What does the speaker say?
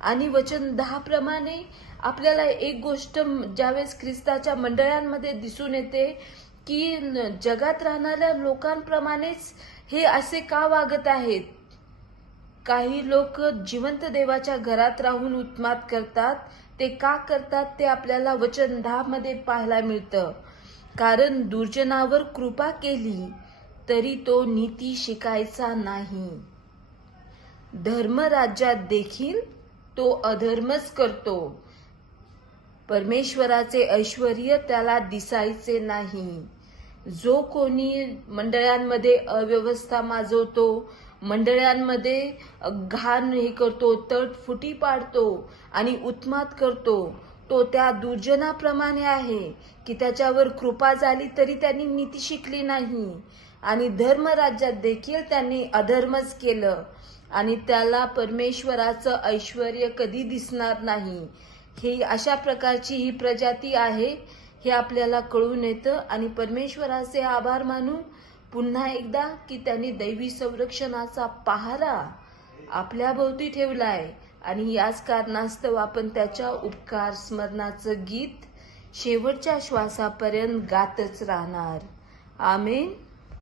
आणि वचन 10 प्रमाणे आपल्याला एक गोष्ट ज्यावेळेस ख्रिस्ताच्या मंडळांमध्ये दिसून येते की जगात राहणाऱ्या लोकांप्रमाणेच हे असे का वागत आहेत. काही लोक जिवंत देवाच्या घरात राहून उत्मात करतात. ते का करतात ते आपल्याला वचन 10 मध्ये पाहायला मिळतं. कारण दुर्जनावर कृपा केली तरी तो नीती शिकायचा नाही. धर्मराज्यात देखील तो अधर्मच करतो. परमेश्वराचे ऐश्वर्य त्याला दिसायचे नाही. जो कोणी मंडळांमध्ये अव्यवस्था माजवतो, मंडळांमध्ये घाण हे करतो, तटफुटी पाडतो आणि उत्मात करतो, तो त्या दुर्जनाप्रमाणे आहे की त्याच्यावर कृपा झाली तरी त्यांनी नीती शिकली नाही. आणि धर्मराज्यात देखील त्यांनी अधर्मच केलं आणि त्याला परमेश्वराचं ऐश्वर्य कधी दिसणार नाही. ही अशा प्रकारची ही प्रजाती आहे हे आपल्याला कळून येतं. आणि परमेश्वराचे आभार मानून पुन्हा एकदा की त्यांनी दैवी संरक्षणाचा पहारा आपल्या भोवती ठेवलाय आणि याच कारणास्तव आपण त्याच्या उपकार स्मरणाचं गीत शेवटच्या श्वासापर्यंत गातच राहणार. आमेन.